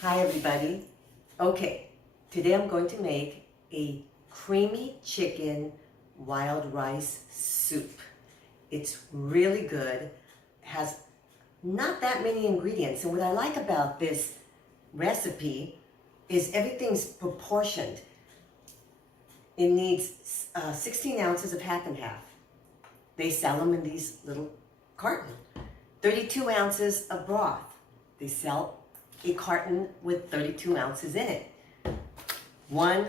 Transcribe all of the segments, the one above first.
Hi everybody. Okay, today I'm going to make a creamy chicken wild rice soup. It's really good, has not that many ingredients, and what I like about this recipe is everything's proportioned. It needs 16 ounces of half and half. They sell them in these little cartons. 32 ounces of broth. They sell a carton with 32 ounces in it. One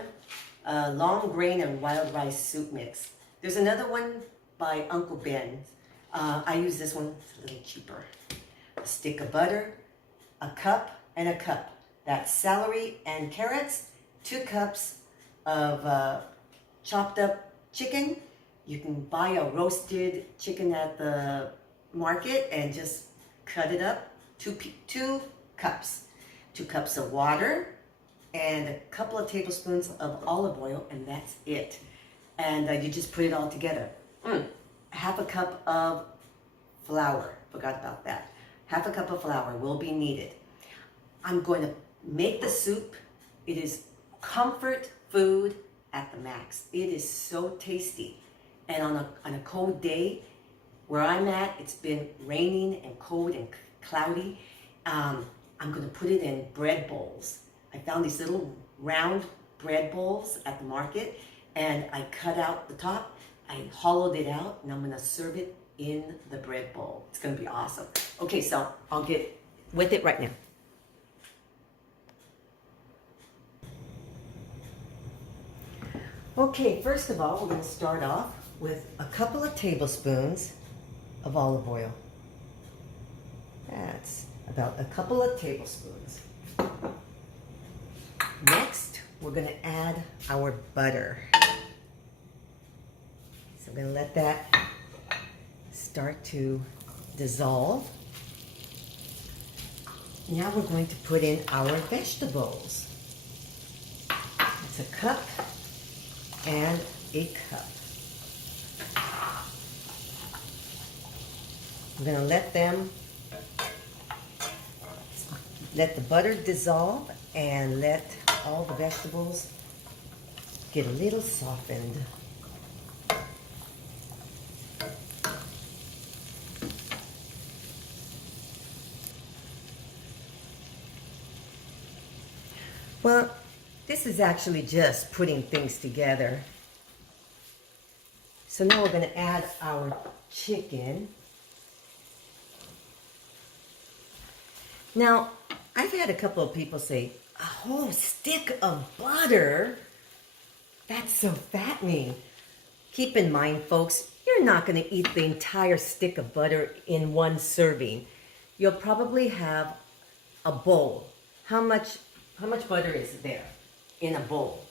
long grain and wild rice soup mix. There's another one by Uncle Ben. I use this one, it's a little cheaper. A stick of butter, a cup and a cup. That's celery and carrots, 2 cups of chopped up chicken. You can buy a roasted chicken at the market and just cut it up. 2 cups. 2 cups of water and a couple of tablespoons of olive oil, and that's it. And you just put it all together. Half a cup of flour. Forgot about that. Half a cup of flour will be needed. I'm going to make the soup. It is comfort food at the max. It is so tasty. And on a cold day, where I'm at, it's been raining and cold and cloudy. I'm going to put it in bread bowls. I found these little round bread bowls at the market, and I cut out the top. I hollowed it out, and I'm going to serve it in the bread bowl. It's going to be awesome. Okay, so I'll get with it right now. Okay, first of all, we're going to start off with a couple of tablespoons of olive oil. That's about a couple of tablespoons. Next, we're going to add our butter. So I'm going to let that start to dissolve. Now we're going to put in our vegetables. It's a cup and a cup. I'm going to let the butter dissolve and let all the vegetables get a little softened. Well, this is actually just putting things together. So now we're going to add our chicken. Now, I've had a couple of people say, a whole stick of butter? That's so fattening. Keep in mind, folks, you're not going to eat the entire stick of butter in one serving. You'll probably have a bowl. How much butter is there in a bowl?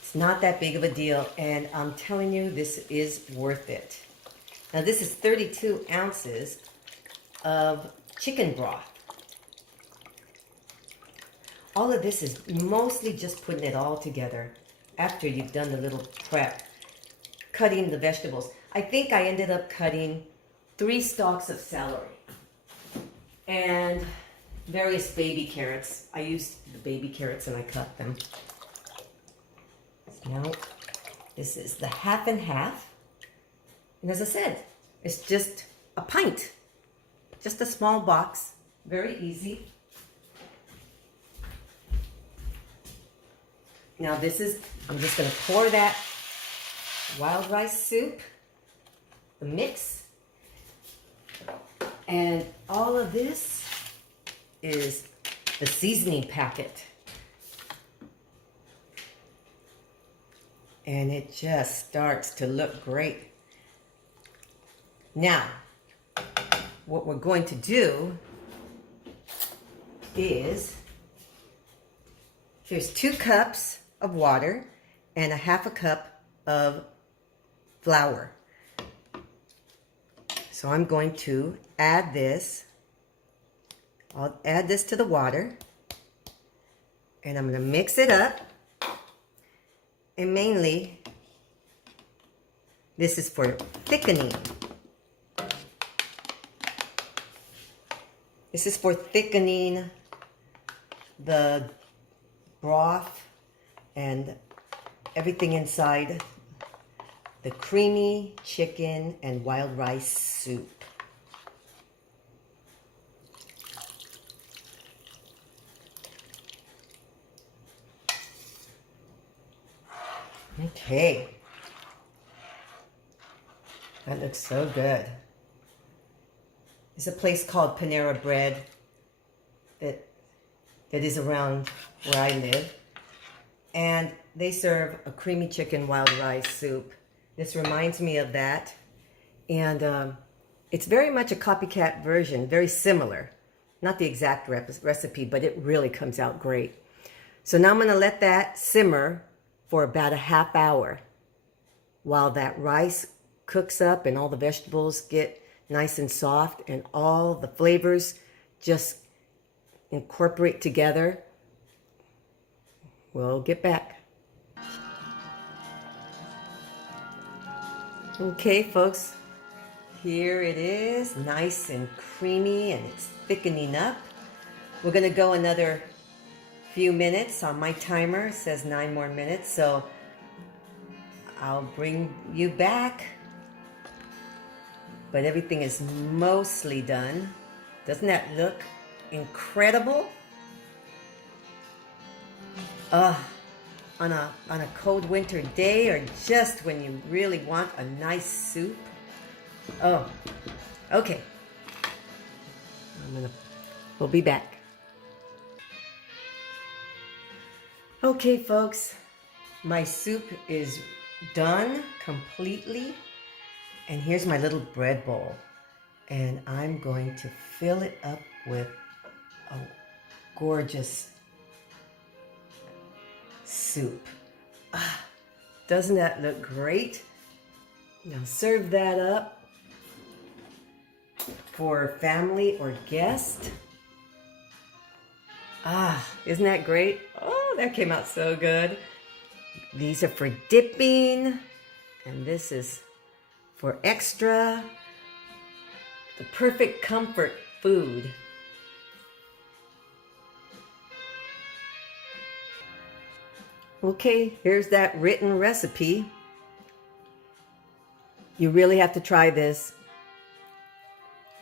It's not that big of a deal, and I'm telling you, this is worth it. Now, this is 32 ounces of chicken broth. All of this is mostly just putting it all together after you've done the little prep, cutting the vegetables. I think I ended up cutting 3 stalks of celery and various baby carrots. I used the baby carrots and I cut them. So now, this is the half and half. And as I said, it's just a pint. Just a small box, very easy. Now I'm just going to pour that wild rice soup, the mix, and all of this is the seasoning packet. And it just starts to look great. Now, what we're going to do is, here's 2 cups of water and a half a cup of flour. So I'm going to add this. I'll add this to the water, and I'm going to mix it up. And mainly, this is for thickening. This is for thickening the broth and everything inside the creamy chicken and wild rice soup. Okay. That looks so good. It's a place called Panera Bread that is around where I live. And they serve a creamy chicken wild rice soup. This reminds me of that. And it's very much a copycat version, very similar. Not the exact recipe, but it really comes out great. So now I'm going to let that simmer for about a half hour while that rice cooks up and all the vegetables get nice and soft and all the flavors just incorporate together. We'll get back. Okay, folks, here it is, nice and creamy, and it's thickening up. We're gonna go another few minutes on my timer. It says 9 more minutes, so I'll bring you back. But everything is mostly done. Doesn't that look incredible? On a cold winter day, or just when you really want a nice soup. Oh, okay. We'll be back. Okay, folks, my soup is done completely. And here's my little bread bowl. And I'm going to fill it up with a gorgeous soup. Doesn't that look great? Now serve that up for family or guest. Isn't that great? Oh, that came out so good. These are for dipping, and this is for extra. The perfect comfort food. Okay, here's that written recipe. You really have to try this.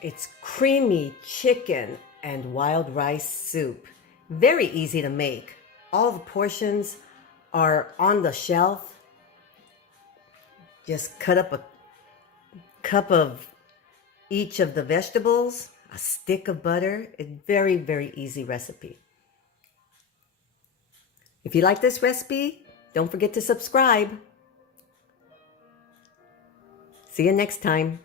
It's creamy chicken and wild rice soup. Very easy to make. All the portions are on the shelf. Just cut up a cup of each of the vegetables, a stick of butter. A very, very easy recipe. If you like this recipe, don't forget to subscribe. See you next time.